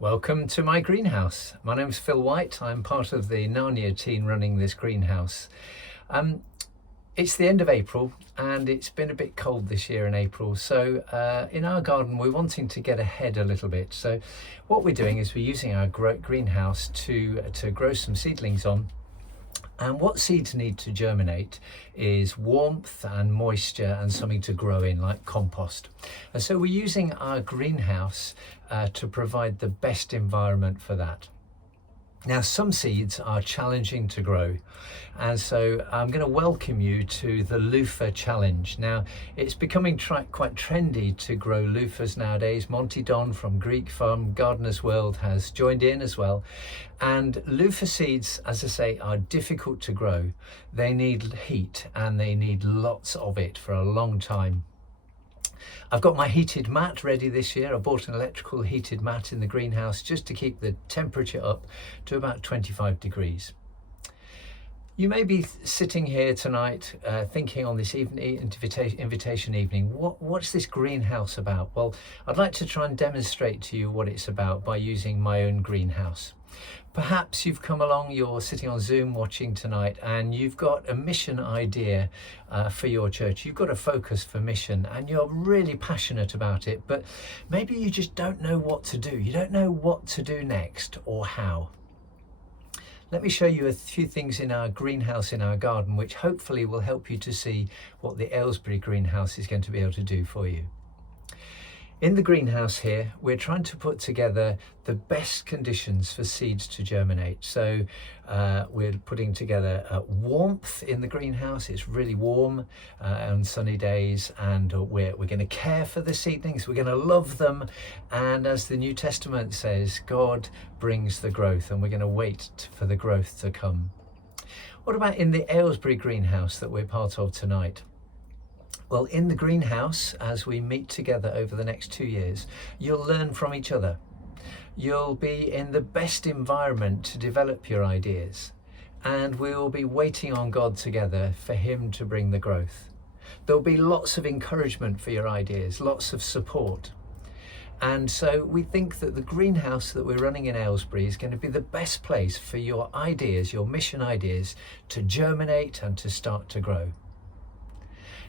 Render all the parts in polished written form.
Welcome to my greenhouse. My name's Phil White. I'm part of the Narnia team running this greenhouse. It's the end of April and it's been a bit cold this year in April. So in our garden, we're wanting to get ahead a little bit. So what we're doing is we're using our greenhouse to grow some seedlings on. And what seeds need to germinate is warmth and moisture and something to grow in, like compost. And so we're using our greenhouse to provide the best environment for that. Now, some seeds are challenging to grow, and so I'm going to welcome you to the loofah challenge. Now, it's becoming quite trendy to grow loofahs nowadays. Monty Don from Greek Farm Gardener's World has joined in as well. And loofah seeds, as I say, are difficult to grow. They need heat and they need lots of it for a long time. I've got my heated mat ready this year. I bought an electrical heated mat in the greenhouse just to keep the temperature up to about 25 degrees. You may be sitting here tonight thinking on this invitation evening, what's this greenhouse about? Well, I'd like to try and demonstrate to you what it's about by using my own greenhouse. Perhaps you've come along, you're sitting on Zoom watching tonight and you've got a mission idea for your church. You've got a focus for mission and you're really passionate about it, but maybe you just don't know what to do. You don't know what to do next or how. Let me show you a few things in our greenhouse in our garden, which hopefully will help you to see what the Aylesbury Greenhouse is going to be able to do for you. In the greenhouse here, we're trying to put together the best conditions for seeds to germinate. So we're putting together warmth in the greenhouse. It's really warm on sunny days, and we're going to care for the seedlings. We're going to love them. And as the New Testament says, God brings the growth, and we're going to wait for the growth to come. What about in the Aylesbury Greenhouse that we're part of tonight? Well, in the greenhouse, as we meet together over the next 2 years, you'll learn from each other. You'll be in the best environment to develop your ideas, and we'll be waiting on God together for Him to bring the growth. There'll be lots of encouragement for your ideas, lots of support. And so we think that the greenhouse that we're running in Aylesbury is going to be the best place for your ideas, your mission ideas, to germinate and to start to grow.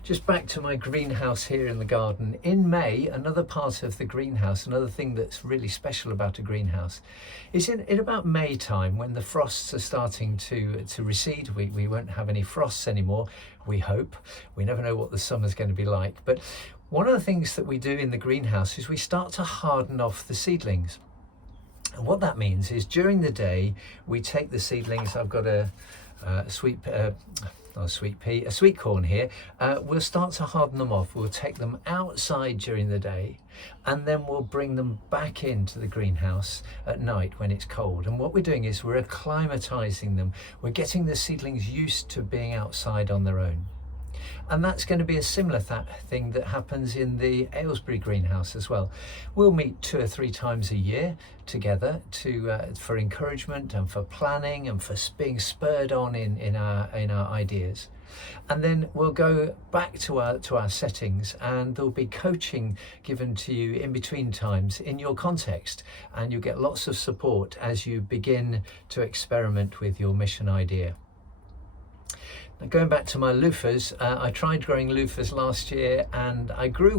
Just back to my greenhouse here in the garden. In May, another part of the greenhouse, another thing that's really special about a greenhouse, is in about May time, when the frosts are starting to recede. We won't have any frosts anymore, we hope. We never know what the summer's going to be like. But one of the things that we do in the greenhouse is we start to harden off the seedlings. And what that means is during the day, we take the seedlings. I've got a sweet corn here. We'll start to harden them off. We'll take them outside during the day, and then we'll bring them back into the greenhouse at night when it's cold. And what we're doing is we're acclimatizing them. We're getting the seedlings used to being outside on their own. And that's going to be a similar thing that happens in the Aylesbury Greenhouse as well. We'll meet 2 or 3 times a year together for encouragement and for planning and for being spurred on in our ideas. And then we'll go back to our settings, and there'll be coaching given to you in between times in your context, and you'll get lots of support as you begin to experiment with your mission idea. Now, going back to my loofahs, I tried growing loofahs last year and I grew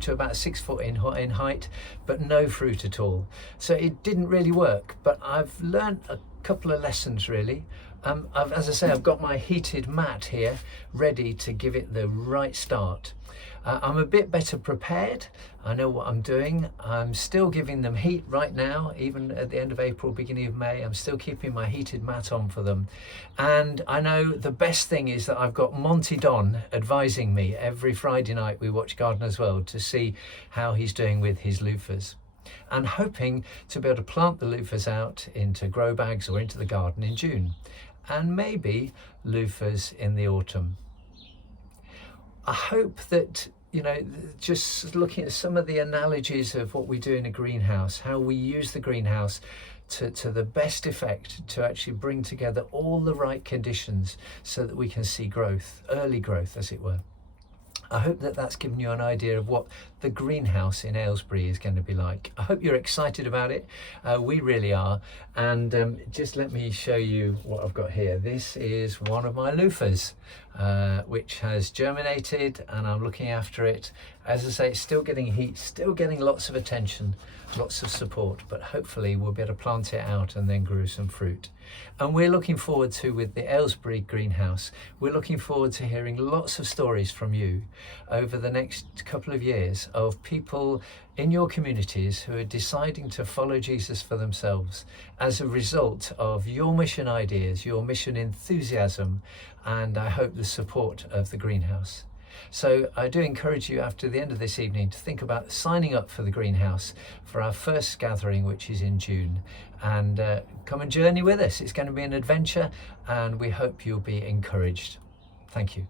to about 6 foot in height, but no fruit at all. So it didn't really work, but I've learned a couple of lessons really. As I say, I've got my heated mat here ready to give it the right start. I'm a bit better prepared. I know what I'm doing. I'm still giving them heat right now, even at the end of April, beginning of May. I'm still keeping my heated mat on for them. And I know the best thing is that I've got Monty Don advising me. Every Friday night we watch Gardener's World to see how he's doing with his loofahs, and hoping to be able to plant the loofahs out into grow bags or into the garden in June, and maybe loofahs in the autumn. I hope that, just looking at some of the analogies of what we do in a greenhouse, how we use the greenhouse to the best effect to actually bring together all the right conditions so that we can see growth, early growth as it were. I hope that that's given you an idea of what the greenhouse in Aylesbury is going to be like. I hope you're excited about it. We really are. And just let me show you what I've got here. This is one of my loofahs, which has germinated, and I'm looking after it. As I say, it's still getting heat, still getting lots of attention, lots of support, but hopefully we'll be able to plant it out and then grow some fruit. And we're looking forward to, with the Aylesbury Greenhouse, we're looking forward to hearing lots of stories from you over the next couple of years of people in your communities who are deciding to follow Jesus for themselves as a result of your mission ideas, your mission enthusiasm, and I hope the support of the greenhouse. So I do encourage you after the end of this evening to think about signing up for the greenhouse for our first gathering, which is in June, and come and journey with us. It's going to be an adventure, and we hope you'll be encouraged. Thank you.